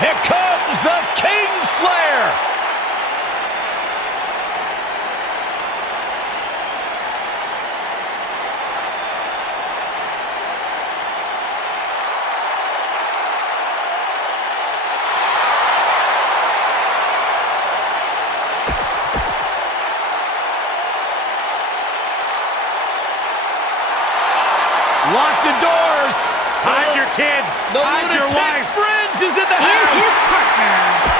Here comes the Kingslayer. Lock the doors. Hide your kids. Hide your wife. Fringe is in the house. And his partner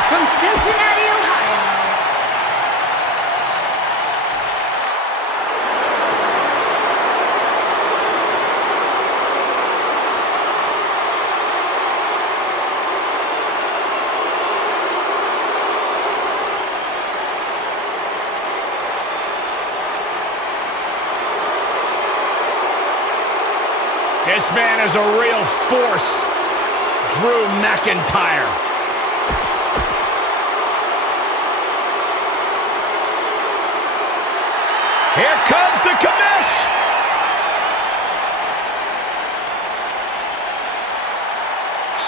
from Cincinnati, Ohio. This man is a real force. Drew McIntyre. Here comes the commish.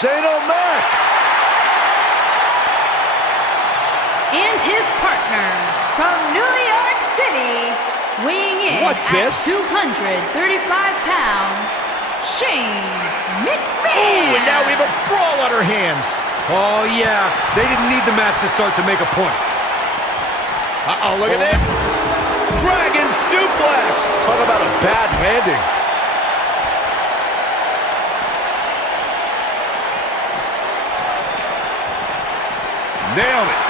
Say no Mac. And his partner from New York City, weighing in What's at this? 235 pounds. Shane McMahon. Ooh, and now we have a brawl on our hands. Oh, yeah. They didn't need the match to start to make a point. Uh-oh, look at that. Dragon suplex. Talk about a bad landing. Nailed it.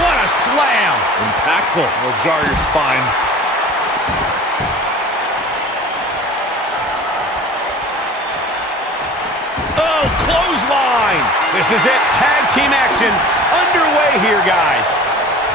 What a slam. Impactful. Will jar your spine. Oh, clothesline. This is it. Tag team action underway here, guys.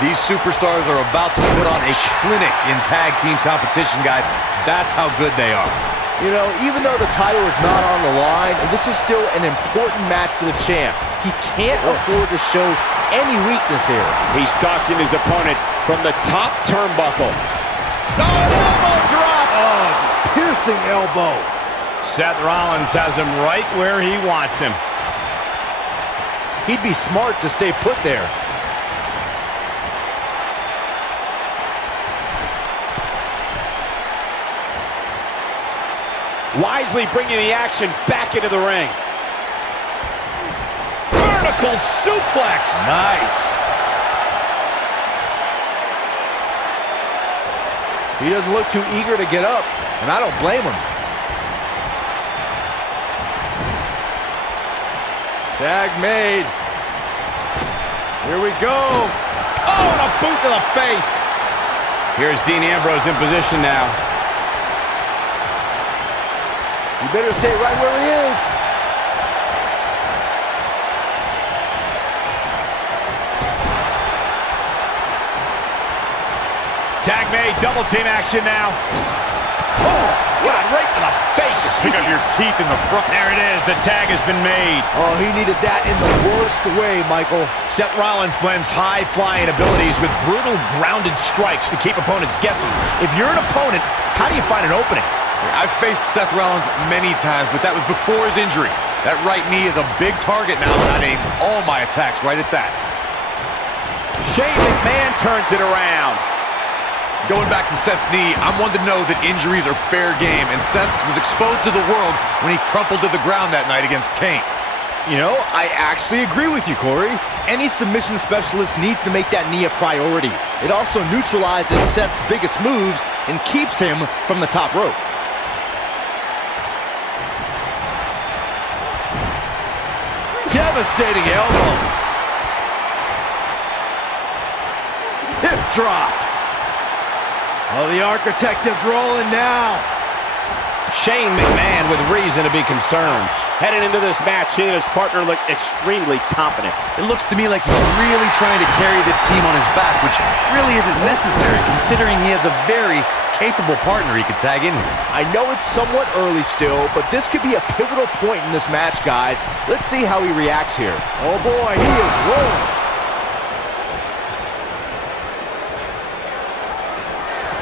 These superstars are about to put on a clinic in tag team competition, guys. That's how good they are. You know, even though the title is not on the line, this is still an important match for the champ. He can't afford to show any weakness here. He's stalking his opponent from the top turnbuckle. Oh, an elbow drop! Oh, it's a piercing elbow. Seth Rollins has him right where he wants him. He'd be smart to stay put there. Wisely bringing the action back into the ring. Vertical suplex. Nice. He doesn't look too eager to get up, and I don't blame him. Tag made. Here we go. Oh, and a boot to the face. Here's Dean Ambrose in position now. You better stay right where he is. Tag made, double team action now. Oh, got right to the face. Pick up your teeth in the front. There it is, the tag has been made. Oh, he needed that in the worst way, Michael. Seth Rollins blends high-flying abilities with brutal grounded strikes to keep opponents guessing. If you're an opponent, how do you find an opening? I've faced Seth Rollins many times, but that was before his injury. That right knee is a big target now, and I aim all my attacks right at that. Shane McMahon turns it around. Going back to Seth's knee, I'm one to know that injuries are fair game, and Seth was exposed to the world when he crumpled to the ground that night against Kane. You know, I actually agree with you, Corey. Any submission specialist needs to make that knee a priority. It also neutralizes Seth's biggest moves and keeps him from the top rope. Devastating elbow. Hip drop. Oh, the architect is rolling now. Shane McMahon with reason to be concerned. Heading into this match, he and his partner look extremely confident. It looks to me like he's really trying to carry this team on his back, which really isn't necessary considering he has a very capable partner he could tag in here. I know it's somewhat early still, but this could be a pivotal point in this match, guys. Let's see how he reacts here. Oh boy, he is rolling.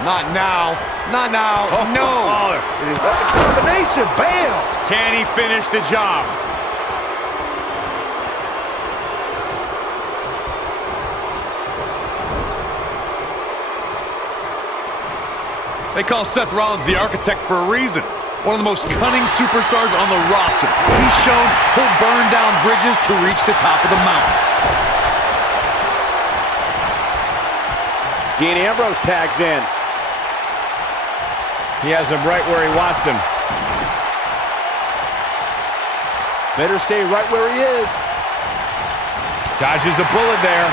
Not now. Not now. No. Oh. That's a combination. Bam! Can he finish the job? They call Seth Rollins the architect for a reason. One of the most cunning superstars on the roster. He's shown he'll burn down bridges to reach the top of the mountain. Dean Ambrose tags in. He has him right where he wants him. Better stay right where he is. Dodges a bullet there.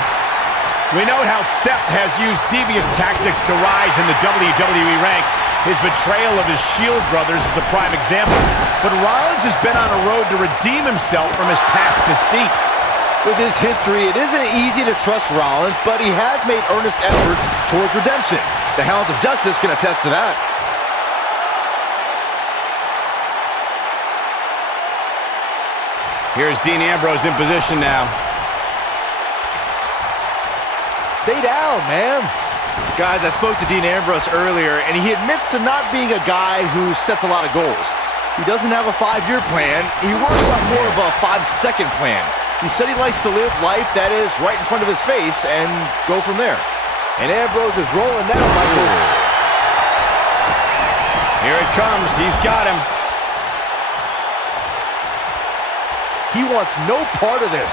We know how Seth has used devious tactics to rise in the WWE ranks. His betrayal of his Shield brothers is a prime example. But Rollins has been on a road to redeem himself from his past deceit. With his history, it isn't easy to trust Rollins, but he has made earnest efforts towards redemption. The Hounds of Justice can attest to that. Here's Dean Ambrose in position now. Stay down, man. Guys, I spoke to Dean Ambrose earlier, and he admits to not being a guy who sets a lot of goals. He doesn't have a 5-year plan. He works on more of a 5-second plan. He said he likes to live life that is right in front of his face and go from there. And Ambrose is rolling now, Michael. Here it comes. He's got him. He wants no part of this.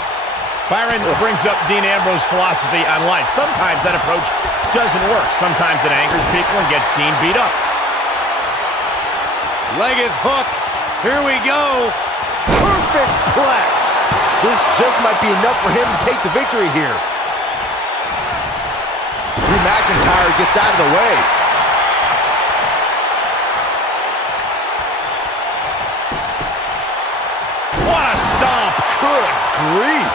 Byron brings up Dean Ambrose's philosophy on life. Sometimes that approach doesn't work. Sometimes it angers people and gets Dean beat up. Leg is hooked. Here we go. Perfect plex. This just might be enough for him to take the victory here. Drew McIntyre gets out of the way. What a stomp. Good grief.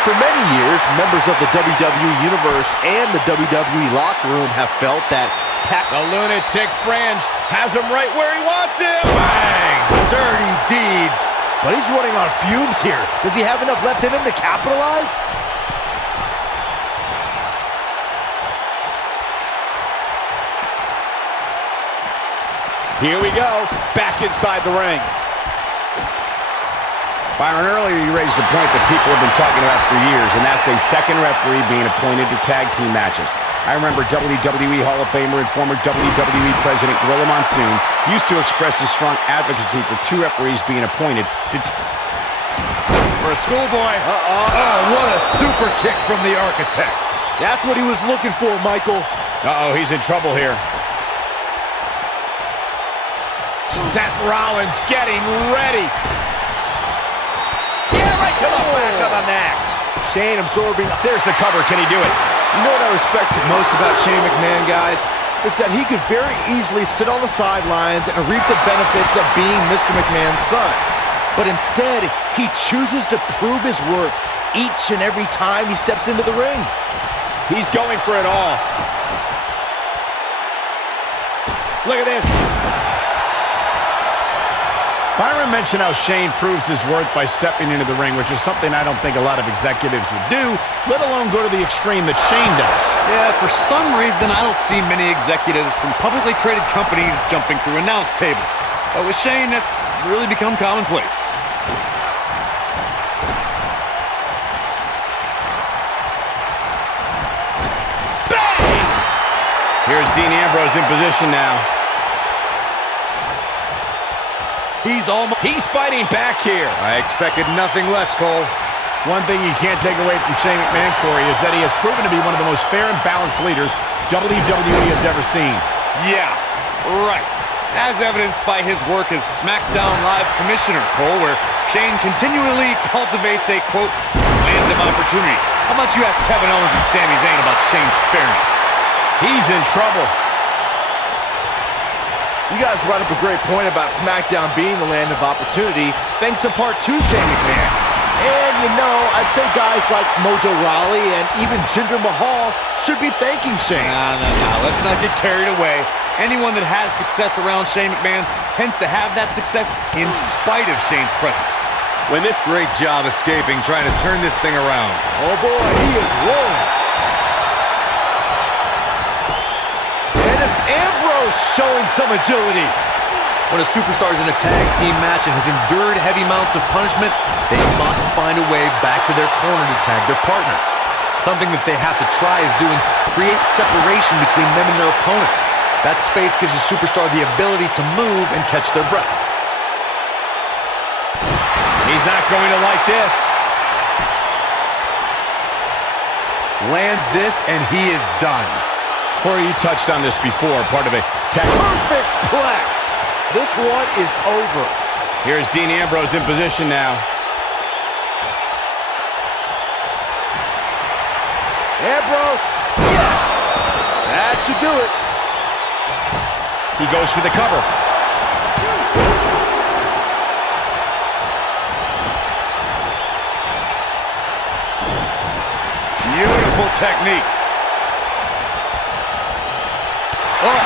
For many years, members of the WWE Universe and the WWE locker room have felt that The lunatic fringe has him right where he wants him. Bang. Dirty deeds. But he's running on fumes here. Does he have enough left in him to capitalize? Here we go. Back inside the ring. Byron, earlier you raised a point that people have been talking about for years, and that's a second referee being appointed to tag team matches. I remember WWE Hall of Famer and former WWE President Gorilla Monsoon used to express his strong advocacy for 2 referees being appointed to For a schoolboy. Oh, what a super kick from the architect. That's what he was looking for, Michael. Uh-oh, he's in trouble here. Seth Rollins getting ready. Yeah, right to the back of the neck. Shane absorbing. There's the cover. Can he do it? You know what I respect most about Shane McMahon, guys? Is that he could very easily sit on the sidelines and reap the benefits of being Mr. McMahon's son. But instead, he chooses to prove his worth each and every time he steps into the ring. He's going for it all. Look at this. Byron mentioned how Shane proves his worth by stepping into the ring, which is something I don't think a lot of executives would do, let alone go to the extreme that Shane does. Yeah, for some reason, I don't see many executives from publicly traded companies jumping through announce tables. But with Shane, that's really become commonplace. Bang! Here's Dean Ambrose in position now. He's fighting back here. I expected nothing less, Cole. One thing you can't take away from Shane McMahon, Corey, is that he has proven to be one of the most fair and balanced leaders WWE has ever seen. Yeah, right. As evidenced by his work as SmackDown Live Commissioner, Cole, where Shane continually cultivates a, quote, land of opportunity. How about you ask Kevin Owens and Sami Zayn about Shane's fairness? He's in trouble. You guys brought up a great point about SmackDown being the land of opportunity, thanks in part to Shane McMahon. And, you know, I'd say guys like Mojo Rawley and even Jinder Mahal should be thanking Shane. No. Let's not get carried away. Anyone that has success around Shane McMahon tends to have that success in spite of Shane's presence. When this great job escaping, trying to turn this thing around. Oh, boy, he is rolling. And it's Ambrose Ambrose showing some agility. When a superstar is in a tag team match and has endured heavy amounts of punishment, they must find a way back to their corner to tag their partner. Something that they have to try is doing create separation between them and their opponent. That space gives a superstar the ability to move and catch their breath. He's not going to like this. Lands this, and he is done. Corey, you touched on this before, part of a tag. Perfect plex. This one is over. Here's Dean Ambrose in position now. Ambrose, yes! That should do it. He goes for the cover. Beautiful technique. Oh,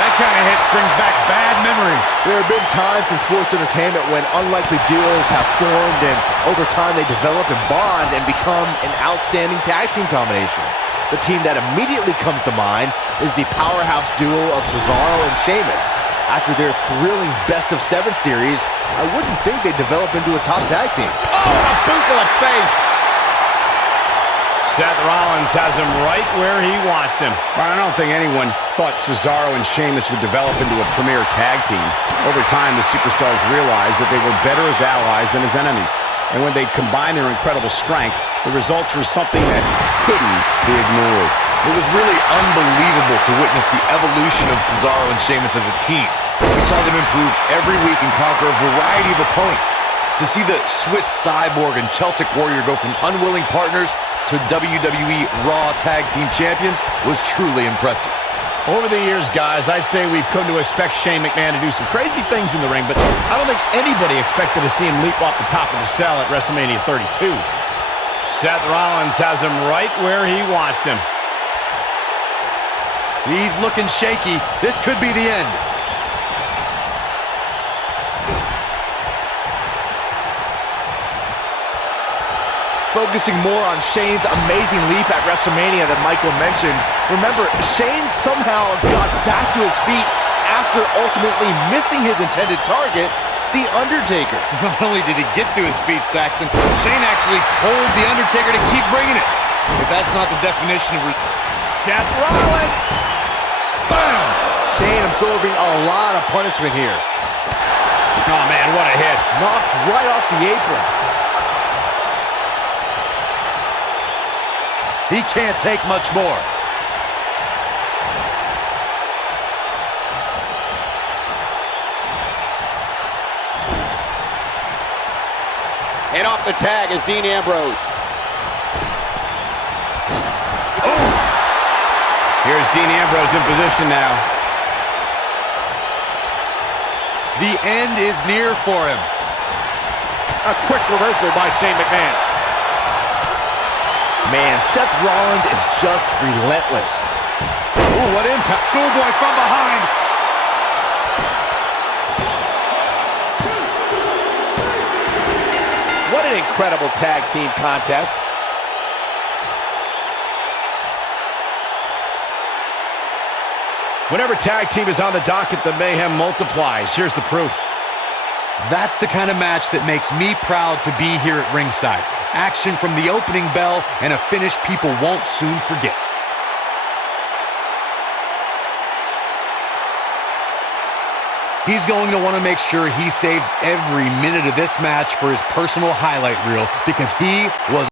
that kind of hit brings back bad memories. There have been times in sports entertainment when unlikely duos have formed and over time they develop and bond and become an outstanding tag team combination. The team that immediately comes to mind is the powerhouse duo of Cesaro and Sheamus. After their thrilling best-of-7 series, I wouldn't think they'd develop into a top tag team. Oh, a boot to the face. Seth Rollins has him right where he wants him. I don't think anyone thought Cesaro and Sheamus would develop into a premier tag team. Over time, the superstars realized that they were better as allies than as enemies. And when they combined their incredible strength, the results were something that couldn't be ignored. It was really unbelievable to witness the evolution of Cesaro and Sheamus as a team. We saw them improve every week and conquer a variety of opponents. To see the Swiss Cyborg and Celtic Warrior go from unwilling partners to WWE Raw Tag Team Champions was truly impressive. Over the years, guys, I'd say we've come to expect Shane McMahon to do some crazy things in the ring, but I don't think anybody expected to see him leap off the top of the cell at WrestleMania 32. Seth Rollins has him right where he wants him. He's looking shaky. This could be the end. Focusing more on Shane's amazing leap at WrestleMania that Michael mentioned. Remember, Shane somehow got back to his feet after ultimately missing his intended target, The Undertaker. Not only did he get to his feet, Saxton, Shane actually told The Undertaker to keep bringing it. If that's not the definition of... Seth Rollins! Bam! Shane absorbing a lot of punishment here. Oh, man, what a hit. Knocked right off the apron. He can't take much more. And off the tag is Dean Ambrose. Oh! Here's Dean Ambrose in position now. The end is near for him. A quick reversal by Shane McMahon. Man, Seth Rollins is just relentless. Ooh, what impact. Schoolboy from behind. What an incredible tag team contest. Whenever tag team is on the docket, the mayhem multiplies. Here's the proof. That's the kind of match that makes me proud to be here at ringside. Action from the opening bell and a finish people won't soon forget. He's going to want to make sure he saves every minute of this match for his personal highlight reel because he was